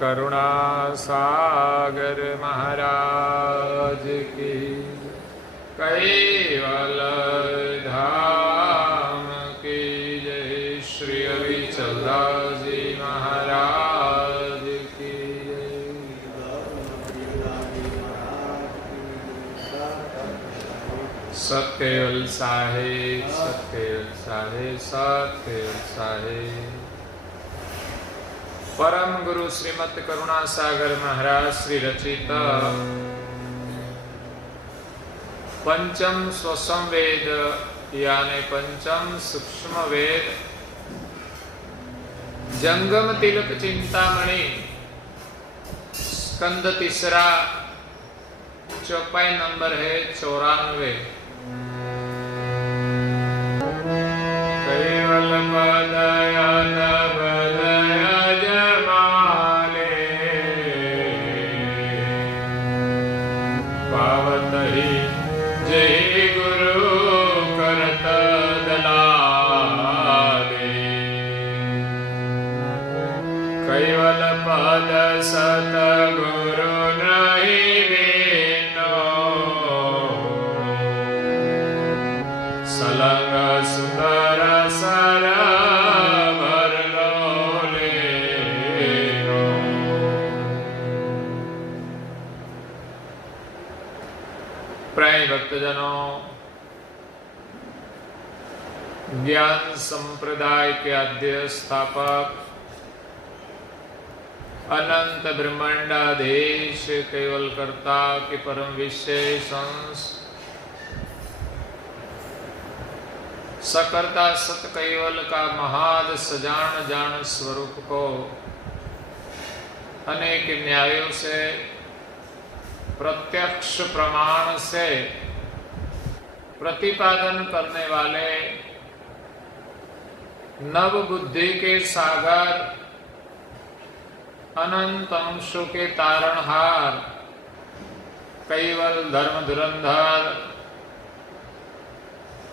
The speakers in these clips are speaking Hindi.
करुणा सागर महाराज की, कैवल धाम की जय। श्री अविचलदास जी महाराज की जय। सत्यवल साहेब, सत्यवल साहेब, सत्यवल साहेब। परम गुरु श्रीमत करुणा सागर महाराज श्री रचित पंचम स्वसम वेद यानी पंचम सूक्ष्म वेद जंगम तिलक चिंतामणि स्कंद तीसरा चौपाई नंबर है 94। कैवल पदयान जय गुरु करत दलाले, कैवल पद सत गुरु नहीं बेनो, सलंग सुंदर सर भर लो लेनो। प्रिय भक्तजनों, ज्ञान संप्रदाय के आद्य स्थापक अनंत ब्रह्मांडाधीश केवल कर्ता के परम विशेष अंश सकर्ता सत केवल का महाद सजान जान स्वरूप को अनेक न्यायों से प्रत्यक्ष प्रमाण से प्रतिपादन करने वाले नव बुद्धि के सागर अनंत अंशों के तारणहार केवल धर्म धुरंधर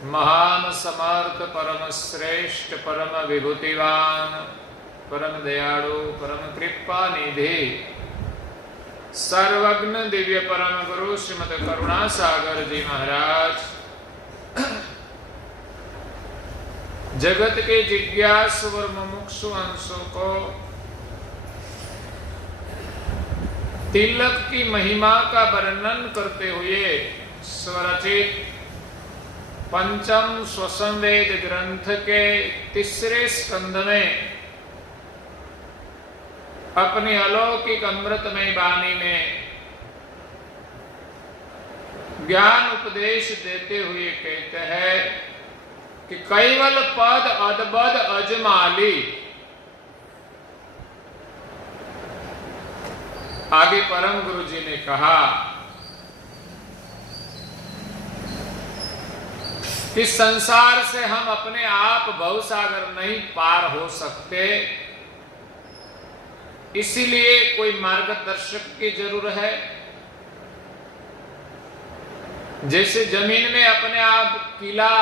महान समर्थ परम श्रेष्ठ परम विभूतिवान परम दयालु परम कृपा निधि सर्वज्ञ दिव्य परम गुरु श्रीमद करुणा सागर जी महाराज जगत के जिज्ञासु और मुमुक्षु अंशों को तिलक की महिमा का वर्णन करते हुए स्वरचित पंचम स्वसंवेद ग्रंथ के तीसरे स्कंध में अपनी अलौकिक अमृतमय वाणी में ज्ञान उपदेश देते हुए कहते हैं कि कैवल पद अदबद अजमाली। आगे परम गुरु जी ने कहा कि संसार से हम अपने आप भवसागर नहीं पार हो सकते, इसीलिए कोई मार्गदर्शक की जरूरत है। जैसे जमीन में अपने आप किला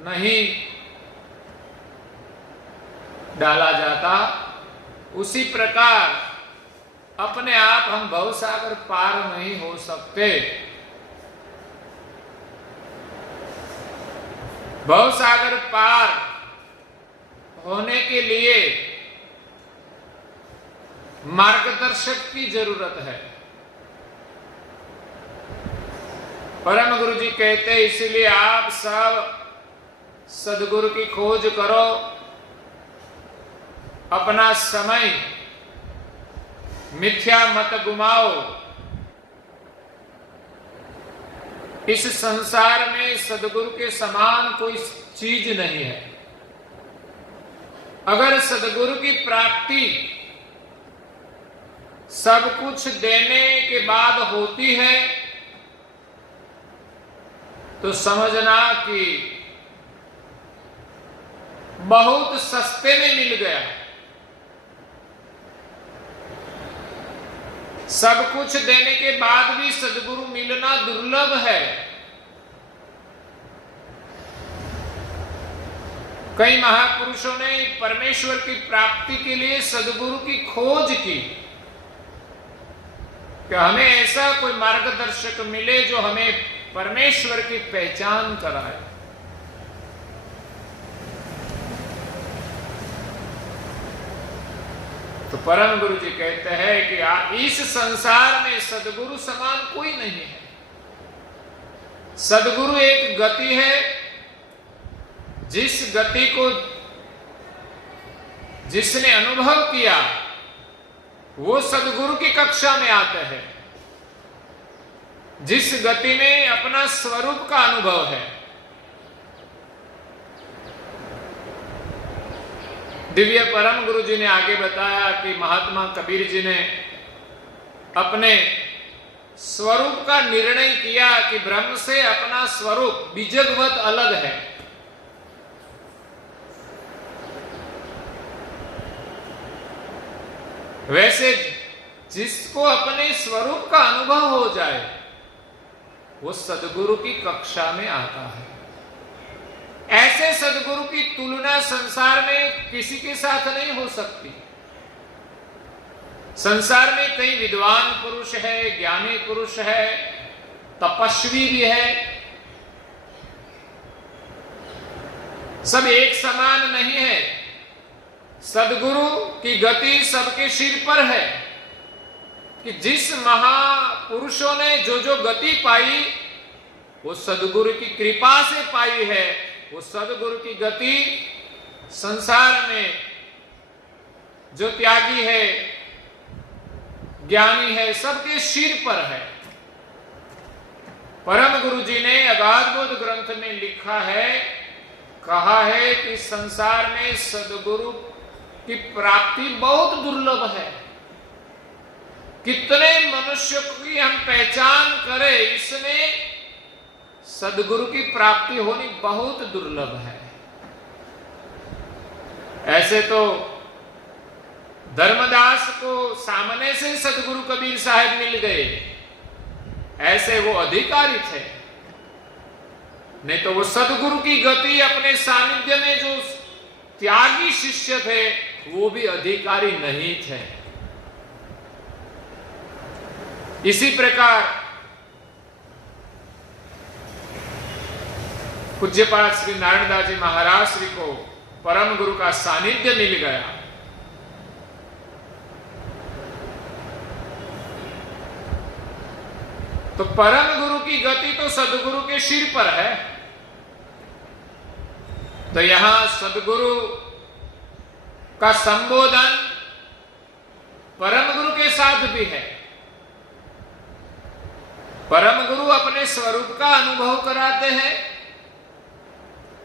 नहीं डाला जाता, उसी प्रकार अपने आप हम भवसागर पार नहीं हो सकते। भवसागर पार होने के लिए मार्गदर्शक की जरूरत है। परम गुरु जी कहते हैं इसीलिए आप सब सदगुरु की खोज करो, अपना समय मिथ्या मत गुमाओ। इस संसार में सदगुरु के समान कोई चीज नहीं है। अगर सदगुरु की प्राप्ति सब कुछ देने के बाद होती है तो समझना कि बहुत सस्ते में मिल गया। सब कुछ देने के बाद भी सदगुरु मिलना दुर्लभ है। कई महापुरुषों ने परमेश्वर की प्राप्ति के लिए सद्गुरु की खोज की कि हमें ऐसा कोई मार्गदर्शक मिले जो हमें परमेश्वर की पहचान कराए। तो परम गुरु जी कहते हैं कि इस संसार में सद्गुरु समान कोई नहीं है। सद्गुरु एक गति है, जिस गति को जिसने अनुभव किया वो सद्गुरु की कक्षा में आते हैं। जिस गति में अपना स्वरूप का अनुभव है। दिव्य परम गुरु जी ने आगे बताया कि महात्मा कबीर जी ने अपने स्वरूप का निर्णय किया कि ब्रह्म से अपना स्वरूप बीजगवत अलग है। वैसे जिसको अपने स्वरूप का अनुभव हो जाए वो सद्गुरु की कक्षा में आता है। ऐसे सद्गुरु की तुलना संसार में किसी के साथ नहीं हो सकती। संसार में कई विद्वान पुरुष है, ज्ञानी पुरुष है, तपस्वी भी है, सब एक समान नहीं है। सद्गुरु की गति सबके सिर पर है कि जिस महापुरुषों ने जो जो गति पाई वो सद्गुरु की कृपा से पाई है। वो सद्गुरु की गति संसार में जो त्यागी है, ज्ञानी है, सबके सिर पर है। परम गुरु जी ने अगाध बोध ग्रंथ में लिखा है, कहा है कि संसार में सद्गुरु की प्राप्ति बहुत दुर्लभ है। कितने मनुष्य की हम पहचान करें, इसमें सद्गुरु की प्राप्ति होनी बहुत दुर्लभ है। ऐसे तो धर्मदास को सामने से सद्गुरु कबीर साहब मिल गए, ऐसे वो अधिकारी थे। नहीं तो वो सद्गुरु की गति अपने सानिध्य में जो त्यागी शिष्य थे वो भी अधिकारी नहीं थे। इसी प्रकार पूज्यपाद श्री नारायणदास जी महाराज श्री को परम गुरु का सानिध्य मिल गया। तो परम गुरु की गति तो सद्गुरु के सिर पर है। तो यहां सद्गुरु का संबोधन परम गुरु के साथ भी है। परम गुरु अपने स्वरूप का अनुभव कराते हैं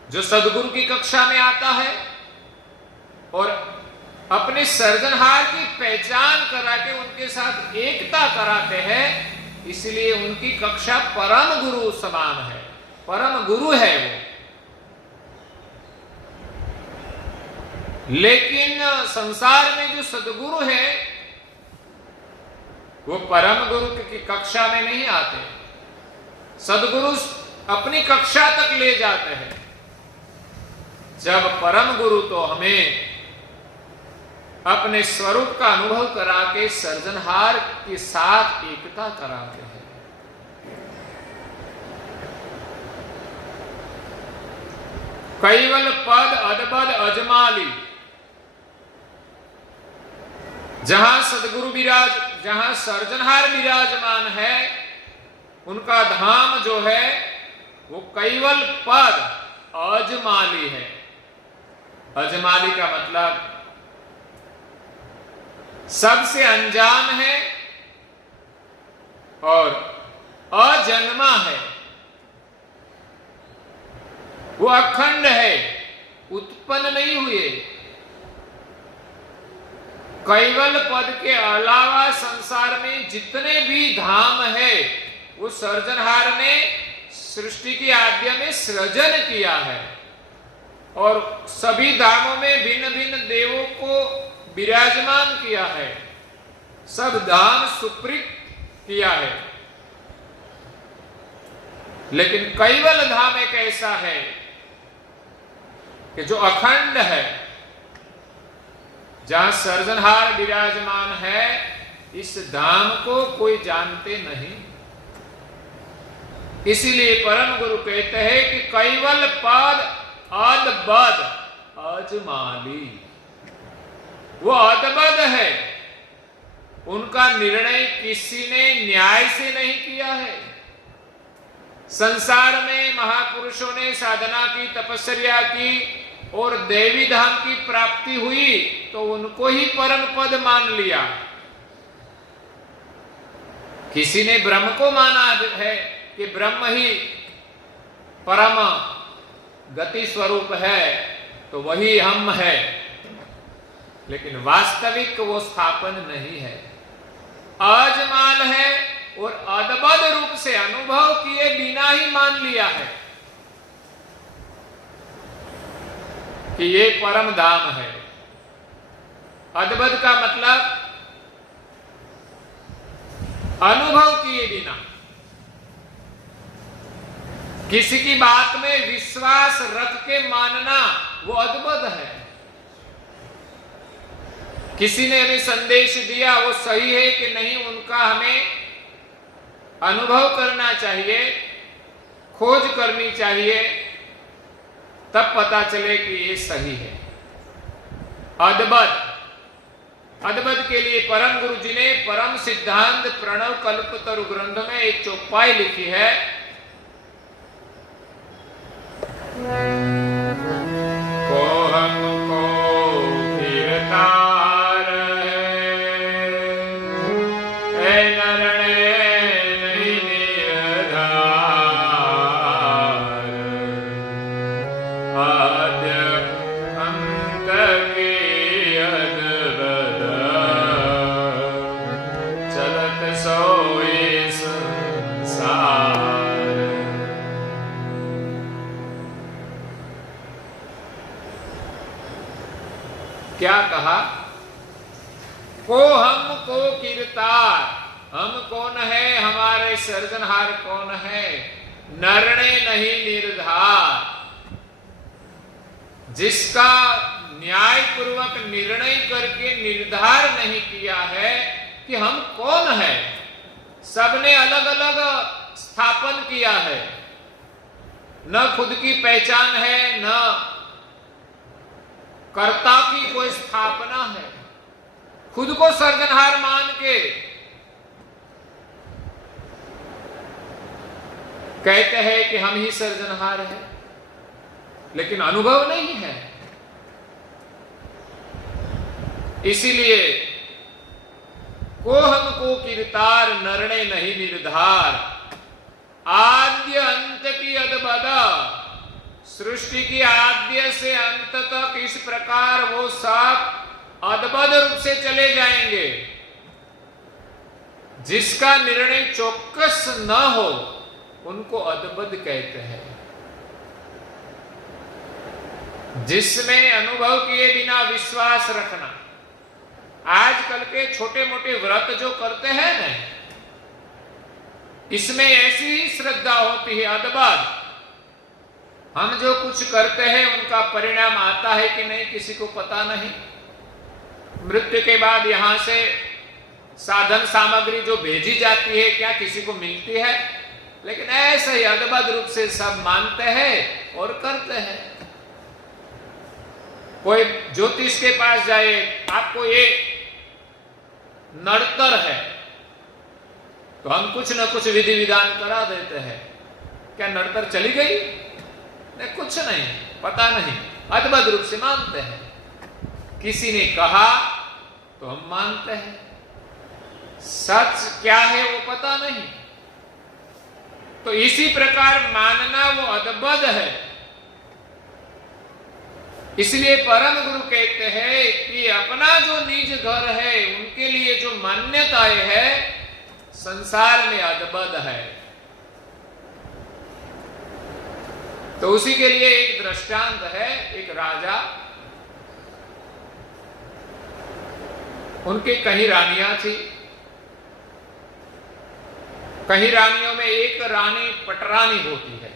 जो सद्गुरु की कक्षा में आता है, और अपने सर्जनहार की पहचान करा के उनके साथ एकता कराते हैं। इसलिए उनकी कक्षा परम गुरु समान है, परम गुरु है वो। लेकिन संसार में जो सद्गुरु है वो परम गुरु की कक्षा में नहीं आते। सद्गुरु अपनी कक्षा तक ले जाते हैं। जब परम गुरु तो हमें अपने स्वरूप का अनुभव करा के सर्जनहार के साथ एकता कराते हैं। कैवल पद अदबद अजमाली, जहां सदगुरु विराज, जहां सर्जनहार विराजमान है, उनका धाम जो है वो कैवल पद अजमाली है। अजमाली का मतलब सबसे अनजान है और अजन्मा है। वो अखंड है, उत्पन्न नहीं हुए। कैवल पद के अलावा संसार में जितने भी धाम है वो सर्जनहार ने सृष्टि की आद्य में सृजन किया है, और सभी धामों में भिन्न भिन्न देवों को विराजमान किया है। सब धाम सुप्रीत किया है। लेकिन कैवल धाम एक ऐसा है कि जो अखंड है, जहां सर्जनहार विराजमान है, इस धाम को कोई जानते नहीं। इसीलिए परम गुरु कहते हैं कि कैवल पद अदबद अजमाली, वो अदबद है, उनका निर्णय किसी ने न्याय से नहीं किया है। संसार में महापुरुषों ने साधना की, तपस्या की और देवी धाम की प्राप्ति हुई तो उनको ही परम पद मान लिया। किसी ने ब्रह्म को माना है कि ब्रह्म ही परम गति स्वरूप है, तो वही हम है, लेकिन वास्तविक वो स्थापन नहीं है, अजमाल है और अदबद रूप से अनुभव किए बिना ही मान लिया है कि ये परम धाम है। अदबद का मतलब अनुभव किए बिना, किसी की बात में विश्वास रख के मानना, वो अद्भुत है। किसी ने हमें संदेश दिया, वो सही है कि नहीं, उनका हमें अनुभव करना चाहिए, खोज करनी चाहिए, तब पता चले कि ये सही है। अद्भुत अद्भुत के लिए परम गुरु जी ने परम सिद्धांत प्रणव कल्पतरु ग्रंथ में एक चौपाई लिखी है। को हमको गिरतार है नरणे नहीं निर्धार, आद्य अंत की अद्भुत चलत सोई संसार। क्या कहा? को हमको कीर्तार, हम कौन है, हमारे सर्जनहार कौन है, निर्णय नहीं निर्धार, जिसका न्याय पूर्वक निर्णय करके निर्धार नहीं किया है कि हम कौन है। सबने अलग अलग स्थापन किया है, न खुद की पहचान है, न कर्ता की कोई स्थापना है। खुद को सर्जनहार मान के कहते हैं कि हम ही सर्जनहार हैं, लेकिन अनुभव नहीं है। इसीलिए को हमको कीर्तार निर्णय नहीं निर्धार, आद्य अंत की अद्भुत, सृष्टि की आद्य से अंत तक इस प्रकार वो सब अद्भुत रूप से चले जाएंगे। जिसका निर्णय चौकस न हो उनको अद्भुत कहते हैं। जिसमें अनुभव किए बिना विश्वास रखना। आजकल के छोटे मोटे व्रत जो करते हैं ना, इसमें ऐसी ही श्रद्धा होती है अद्भुत। हम जो कुछ करते हैं उनका परिणाम आता है कि नहीं किसी को पता नहीं। मृत्यु के बाद यहां से साधन सामग्री जो भेजी जाती है क्या किसी को मिलती है? लेकिन ऐसे ही अद्भुत रूप से सब मानते हैं और करते हैं। कोई ज्योतिष के पास जाए, आपको ये नड़तर है, तो हम कुछ न कुछ विधि विधान करा देते हैं। क्या नड़तर चली गई? नहीं, कुछ नहीं, पता नहीं, अद्भुत रूप से मानते हैं। किसी ने कहा तो हम मानते हैं। सच क्या है वो पता नहीं, तो इसी प्रकार मानना वो अद्भुत है। इसलिए परम गुरु कहते हैं कि अपना जो निज घर है उनके लिए जो मान्यताएं है संसार में अद्भुत है। तो उसी के लिए एक दृष्टांत है। एक राजा, उनके कहीं रानियां थी। कहीं रानियों में एक रानी पटरानी होती है।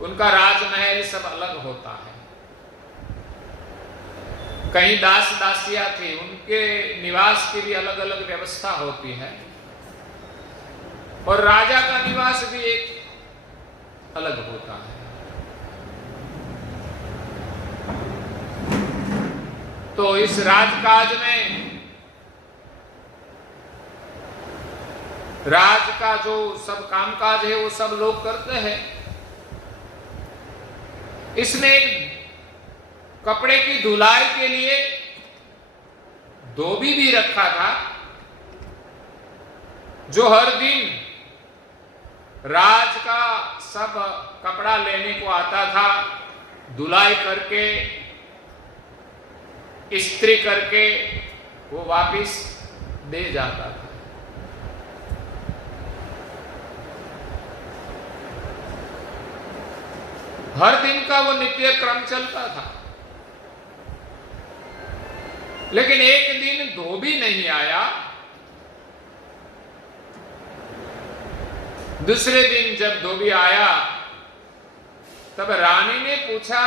उनका राजमहल सब अलग होता है। कहीं दास दासियां थी, उनके निवास की भी अलग अलग व्यवस्था होती है, और राजा का निवास भी एक अलग होता है। तो इस राजकाज में राज का जो सब कामकाज है वो सब लोग करते हैं। इसने कपड़े की धुलाई के लिए धोबी भी रखा था, जो हर दिन राज का सब कपड़ा लेने को आता था, धुलाई करके इस्त्री करके वो वापिस दे जाता था। हर दिन का वो नित्य क्रम चलता था। लेकिन एक दिन धोबी नहीं आया। दूसरे दिन जब धोबी आया, तब रानी ने पूछा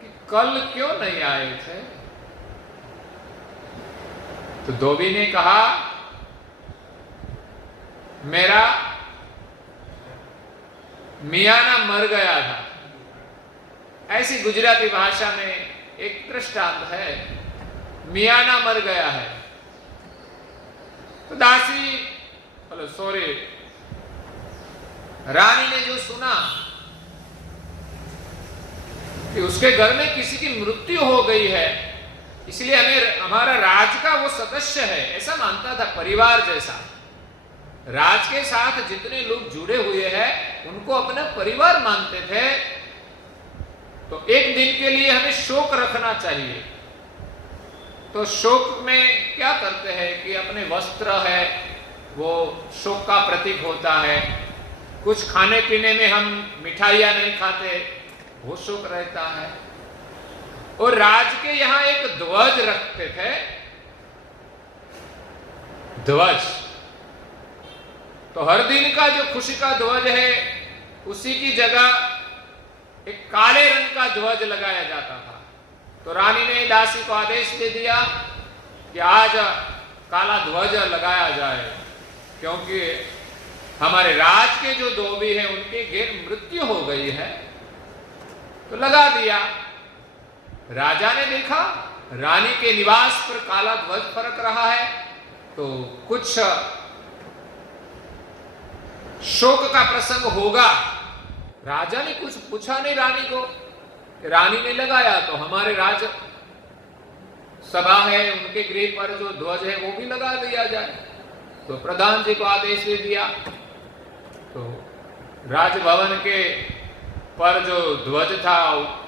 कि कल क्यों नहीं आए थे? तो धोबी ने कहा, मेरा मियाना मर गया था। ऐसी गुजराती भाषा में एक दृष्टांत है, मियाना मर गया है। तो दासी सॉरी रानी ने जो सुना कि उसके घर में किसी की मृत्यु हो गई है, इसलिए हमें हमारा राज का वो सदस्य है ऐसा मानता था, परिवार जैसा। राज के साथ जितने लोग जुड़े हुए हैं उनको अपना परिवार मानते थे। तो एक दिन के लिए हमें शोक रखना चाहिए। तो शोक में क्या करते हैं कि अपने वस्त्र है वो शोक का प्रतीक होता है। कुछ खाने पीने में हम मिठाइयां नहीं खाते, वो शोक रहता है। और राज के यहां एक ध्वज रखते थे, ध्वज। तो हर दिन का जो खुशी का ध्वज है उसी की जगह एक काले रंग का ध्वज लगाया जाता था। तो रानी ने दासी को आदेश दे दिया कि आज काला ध्वज लगाया जाए, क्योंकि हमारे राज के जो धोबी हैं उनकी मृत्यु हो गई है। तो लगा दिया। राजा ने देखा रानी के निवास पर काला ध्वज फरक रहा है, तो कुछ शोक का प्रसंग होगा। राजा ने कुछ पूछा नहीं रानी को, रानी ने लगाया तो हमारे राज सभा है उनके गृह पर जो ध्वज है वो भी लगा दिया जाए। तो प्रधान जी को आदेश दे दिया। तो राजभवन के पर जो ध्वज था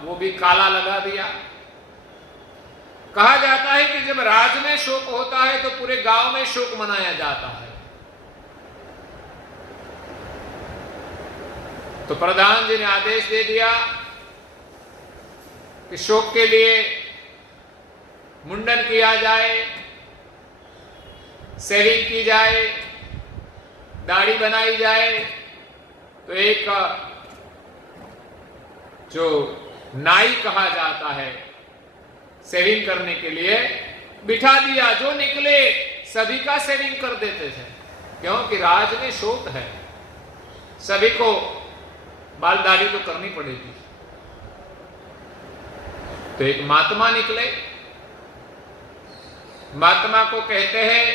वो भी काला लगा दिया। कहा जाता है कि जब राज में शोक होता है तो पूरे गांव में शोक मनाया जाता है। तो प्रधान जी ने आदेश दे दिया कि शोक के लिए मुंडन किया जाए, शेविंग की जाए, दाढ़ी बनाई जाए। तो एक जो नाई कहा जाता है शेविंग करने के लिए बिठा दिया। जो निकले सभी का शेविंग कर देते थे, क्योंकि राज में शोक है, सभी को बाल दाढ़ी तो करनी पड़ेगी। तो एक महात्मा निकले। महात्मा को कहते हैं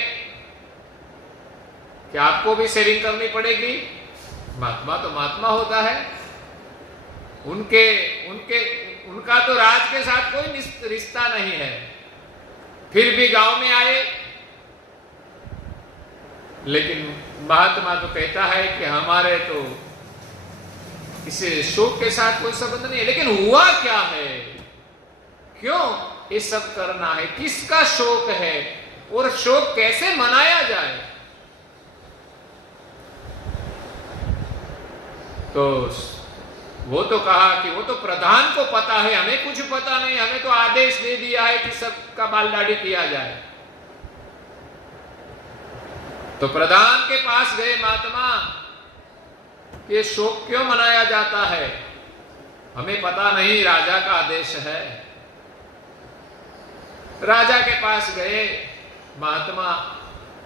कि आपको भी शेविंग करनी पड़ेगी। महात्मा तो महात्मा होता है, उनका तो राज के साथ कोई रिश्ता नहीं है। फिर भी गांव में आए, लेकिन महात्मा तो कहता है कि हमारे तो इसे शोक के साथ कोई संबंध नहीं है। लेकिन हुआ क्या है, क्यों ये सब करना है, किसका शोक है और शोक कैसे मनाया जाए? तो वो तो कहा कि वो तो प्रधान को पता है, हमें कुछ पता नहीं, हमें तो आदेश दे दिया है कि सबका बाल दाढ़ी किया जाए। तो प्रधान के पास गए महात्मा कि ये शोक क्यों मनाया जाता है। हमें पता नहीं, राजा का आदेश है। राजा के पास गए महात्मा,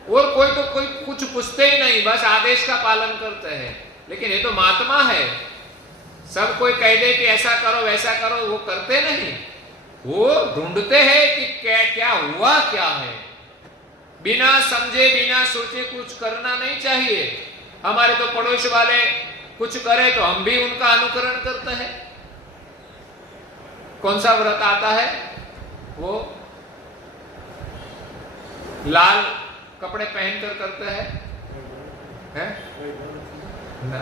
और कोई तो कोई कुछ पूछते ही नहीं, बस आदेश का पालन करते हैं। लेकिन ये तो महात्मा है, सब कोई कह दे कि ऐसा करो वैसा करो, वो करते नहीं। वो ढूंढते हैं कि क्या क्या हुआ क्या है। बिना समझे बिना सोचे कुछ करना नहीं चाहिए। हमारे तो पड़ोस वाले कुछ करे तो हम भी उनका अनुकरण करते हैं। कौन सा व्रत आता है, वो लाल कपड़े पहनकर करते हैं, है? ना,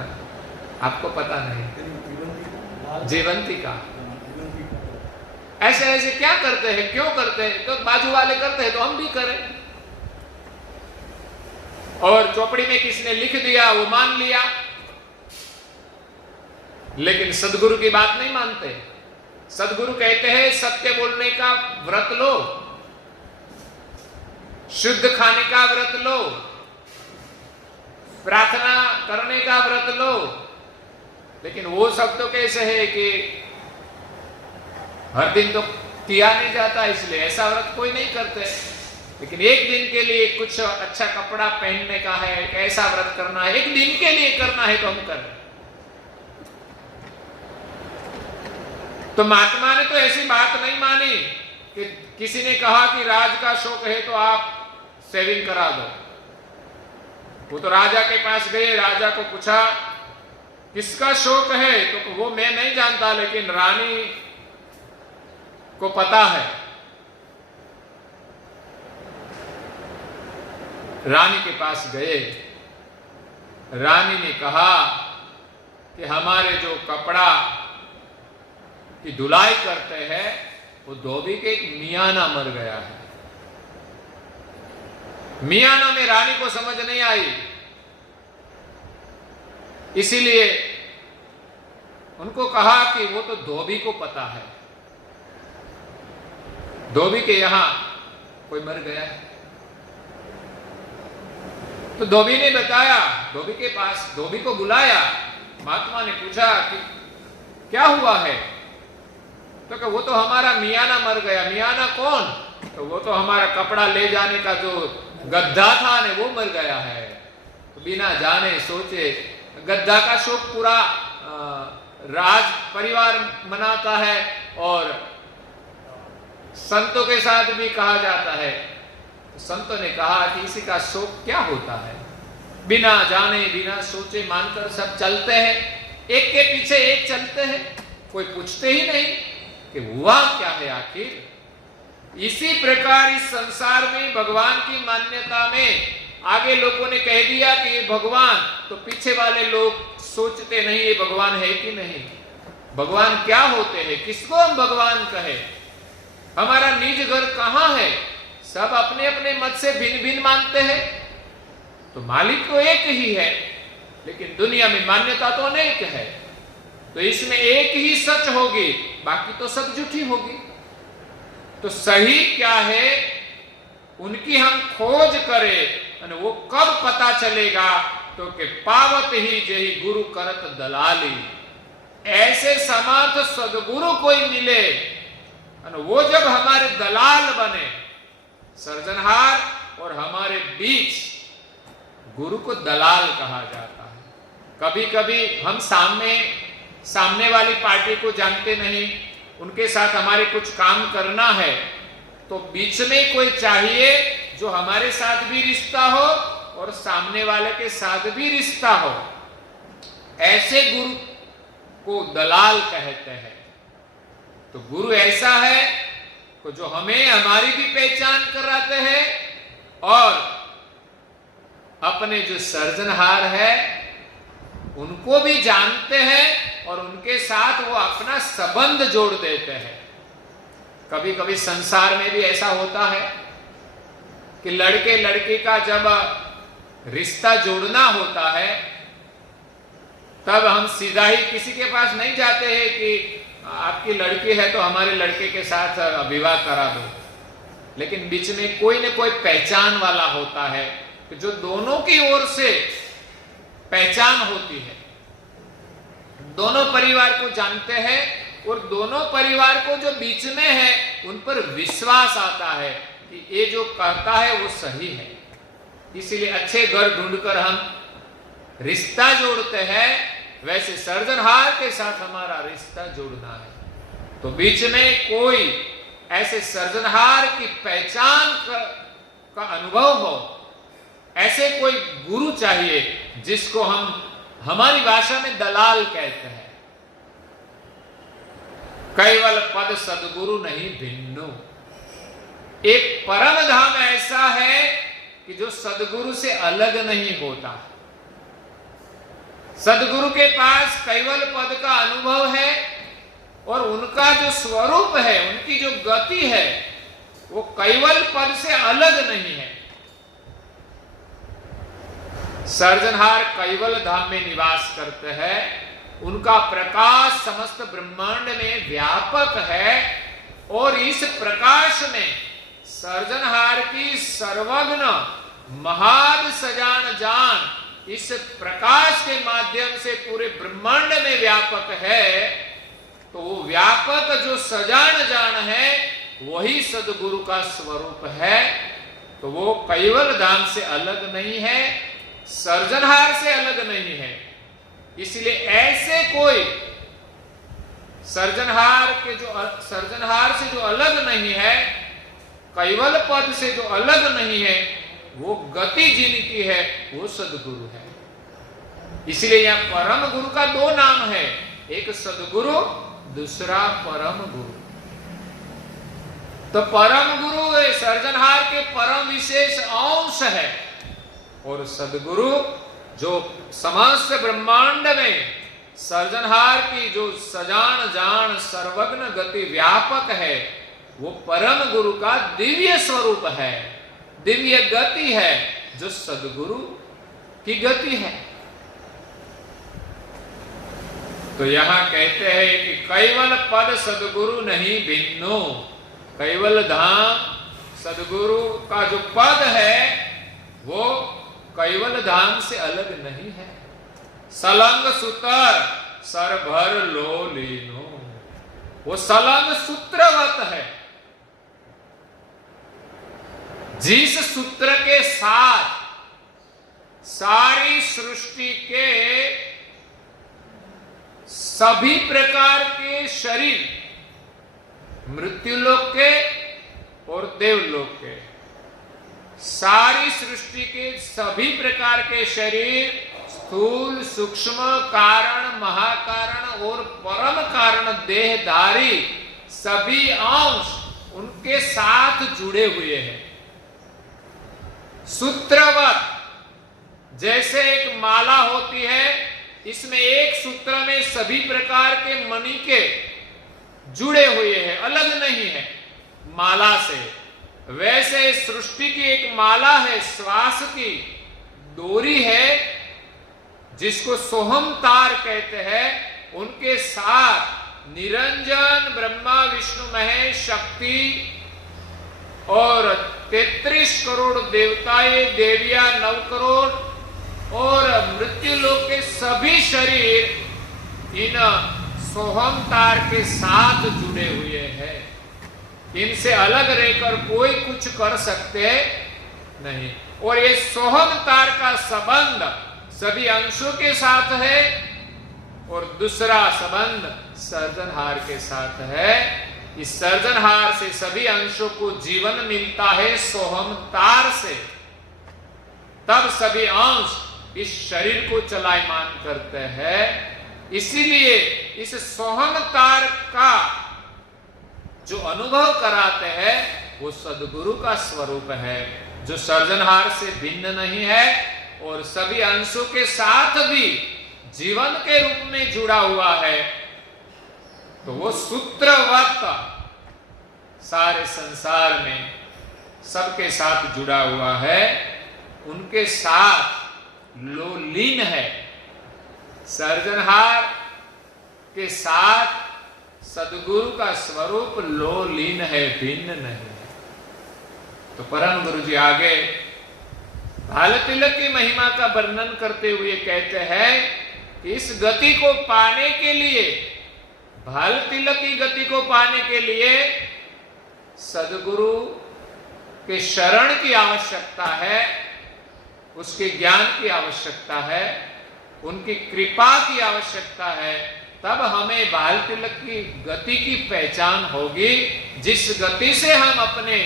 आपको पता नहीं। जीवंती का ऐसे ऐसे क्या करते हैं, क्यों करते हैं? तो बाजू वाले करते हैं तो हम भी करें। और चौपड़ी में किसने लिख दिया वो मान लिया, लेकिन सदगुरु की बात नहीं मानते। सदगुरु कहते हैं सत्य बोलने का व्रत लो, शुद्ध खाने का व्रत लो, प्रार्थना करने का व्रत लो। लेकिन वो सब तो कैसे है कि हर दिन तो किया नहीं जाता, इसलिए ऐसा व्रत कोई नहीं करते। लेकिन एक दिन के लिए कुछ अच्छा कपड़ा पहनने का है, ऐसा व्रत करना है, एक दिन के लिए करना है तो हम करें। तो महात्मा ने तो ऐसी बात नहीं मानी कि किसी ने कहा कि राज का शौक है तो आप सेविंग करा दो। वो तो राजा के पास गए, राजा को पूछा किसका शौक है, तो वो मैं नहीं जानता, लेकिन रानी को पता है। रानी के पास गए, रानी ने कहा कि हमारे जो कपड़ा की धुलाई करते हैं वो धोबी के एक मियाना मर गया है। मियाना में रानी को समझ नहीं आई, इसीलिए उनको कहा कि वो तो धोबी को पता है, धोबी के यहां कोई मर गया है। तो धोबी ने बताया, धोबी के पास धोबी को बुलाया। महात्मा ने पूछा कि क्या हुआ है, तो कि वो तो हमारा मियाना मर गया। मियाना कौन? तो वो तो हमारा कपड़ा ले जाने का जो गद्दा था ने वो मर गया है। तो बिना जाने सोचे, गद्दा का शोक पूरा राज परिवार मनाता है और संतों के साथ भी कहा जाता है। तो संतों ने कहा कि इसी का शोक क्या होता है। बिना जाने बिना सोचे मानकर सब चलते हैं, एक के पीछे एक चलते हैं, कोई पूछते ही नहीं कि हुआ क्या है आखिर। इसी प्रकार इस संसार में भगवान की मान्यता में आगे लोगों ने कह दिया कि ये भगवान, तो पीछे वाले लोग सोचते नहीं ये भगवान है कि नहीं, भगवान क्या होते हैं, किसको हम भगवान कहें, हमारा निज घर कहां है। सब अपने अपने मत से भिन्न भिन्न मानते हैं। तो मालिक तो एक ही है, लेकिन दुनिया में मान्यता तो अनेक है। तो इसमें एक ही सच होगी, बाकी तो सब झूठी होगी। तो सही क्या है उनकी हम खोज करें, और वो कब पता चलेगा, तो कि पावत ही जही गुरु करत दलाली। ऐसे समर्थ सदगुरु कोई मिले, वो जब हमारे दलाल बने, सर्जनहार और हमारे बीच, गुरु को दलाल कहा जाता है। कभी कभी हम सामने वाली पार्टी को जानते नहीं, उनके साथ हमारे कुछ काम करना है, तो बीच में कोई चाहिए जो हमारे साथ भी रिश्ता हो और सामने वाले के साथ भी रिश्ता हो। ऐसे गुरु को दलाल कहते हैं। तो गुरु ऐसा है कि जो हमें हमारी भी पहचान कराते हैं और अपने जो सर्जनहार है उनको भी जानते हैं और उनके साथ वो अपना संबंध जोड़ देते हैं। कभी कभी संसार में भी ऐसा होता है कि लड़के लड़की का जब रिश्ता जोड़ना होता है तब हम सीधा ही किसी के पास नहीं जाते हैं कि आपकी लड़की है तो हमारे लड़के के साथ विवाह करा दो। लेकिन बीच में कोई न कोई पहचान वाला होता है कि जो दोनों की ओर से पहचान होती है, दोनों परिवार को जानते हैं और दोनों परिवार को जो बीच में है उन पर विश्वास आता है कि ये जो कहता है वो सही है। इसीलिए अच्छे घर ढूंढकर हम रिश्ता जोड़ते हैं, वैसे सृजनहार के साथ हमारा रिश्ता जोड़ना है। तो बीच में कोई ऐसे सृजनहार की पहचान का अनुभव हो, ऐसे कोई गुरु चाहिए जिसको हम हमारी भाषा में दलाल कहते हैं। कैवल पद सदगुरु नहीं भिन्नु। एक परम धाम ऐसा है कि जो सदगुरु से अलग नहीं होता। सदगुरु के पास कैवल पद का अनुभव है और उनका जो स्वरूप है, उनकी जो गति है, वो कैवल पद से अलग नहीं है। सृजनहार कैवल धाम में निवास करते हैं, उनका प्रकाश समस्त ब्रह्मांड में व्यापक है और इस प्रकाश में सृजनहार की सर्वज्ञ महाद सजान जान इस प्रकाश के माध्यम से पूरे ब्रह्मांड में व्यापक है। तो वो व्यापक जो सजान जान है वही सदगुरु का स्वरूप है। तो वो कैवल धाम से अलग नहीं है, सृजनहार से अलग नहीं है। इसलिए ऐसे कोई सृजनहार से जो अलग नहीं है, कैवल पद से जो अलग नहीं है, वो गति जिनकी है वो सदगुरु है। इसलिए यह परम गुरु का दो नाम है, एक सदगुरु, दूसरा परम गुरु। तो परम गुरु सृजनहार के परम विशेष अंश है और सदगुरु जो समस्त ब्रह्मांड में सृजनहार की जो सजान जान सर्वज्ञ गति व्यापक है, वो परम गुरु का दिव्य स्वरूप है, दिव्य गति है, जो सदगुरु की गति है। तो यहां कहते हैं कि कैवल पद सदगुरु नहीं भिन्नो। कैवल धाम सदगुरु का जो पद है वो कैवल धाम से अलग नहीं है। सलंग सूत्र सर भर लो लीनो, वो सलंग सूत्रवत है। जिस सूत्र के साथ सारी सृष्टि के सभी प्रकार के शरीर, मृत्युलोक के और देवलोक के, सारी सृष्टि के सभी प्रकार के शरीर, स्थूल सूक्ष्म कारण महाकारण और परम कारण देहधारी सभी अंश उनके साथ जुड़े हुए हैं। सूत्रवत, जैसे एक माला होती है, इसमें एक सूत्र में सभी प्रकार के मणिके जुड़े हुए हैं, अलग नहीं है माला से, वैसे सृष्टि की एक माला है, श्वास की डोरी है जिसको सोहम तार कहते हैं, उनके साथ निरंजन ब्रह्मा विष्णु महेश शक्ति और 33 करोड़ देवताएं देवियां 9 करोड़ और मृत्युलोक के सभी शरीर इन सोहम तार के साथ जुड़े हुए हैं। इनसे अलग रहकर कोई कुछ कर सकते नहीं। और ये सोहम तार का संबंध सभी अंशों के साथ है और दूसरा संबंध सृजनहार के साथ है। इस सृजनहार से सभी अंशों को जीवन मिलता है सोहम तार से, तब सभी अंश इस शरीर को चलायमान करते हैं। इसीलिए इस सोहम तार का जो अनुभव कराते हैं वो सदगुरु का स्वरूप है, जो सृजनहार से भिन्न नहीं है और सभी अंशों के साथ भी जीवन के रूप में जुड़ा हुआ है। तो वो सूत्रवत सारे संसार में सबके साथ जुड़ा हुआ है, उनके साथ लीन है। सृजनहार के साथ सदगुरु का स्वरूप लीन है, भिन्न नहीं है। तो परम गुरु जी आगे भाल तिलक की महिमा का वर्णन करते हुए कहते हैं कि इस गति को पाने के लिए, भाल तिलक की गति को पाने के लिए सदगुरु के शरण की आवश्यकता है, उसके ज्ञान की आवश्यकता है, उनकी कृपा की आवश्यकता है। तब हमें बाल तिलक की गति की पहचान होगी, जिस गति से हम अपने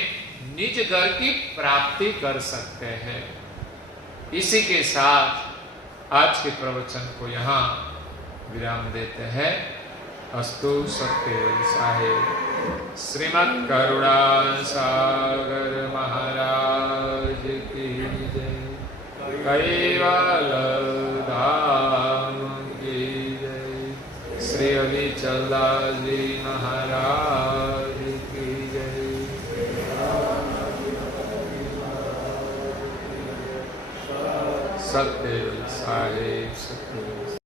निज घर की प्राप्ति कर सकते हैं। इसी के साथ आज के प्रवचन को यहाँ विराम देते हैं। अस्तु सत्य साहेब श्रीमद् करुणा सागर महाराज की जय, कैवल धाम की जय, श्री अविचलदास जी महाराज की जय। सत्य साहेब सत्य।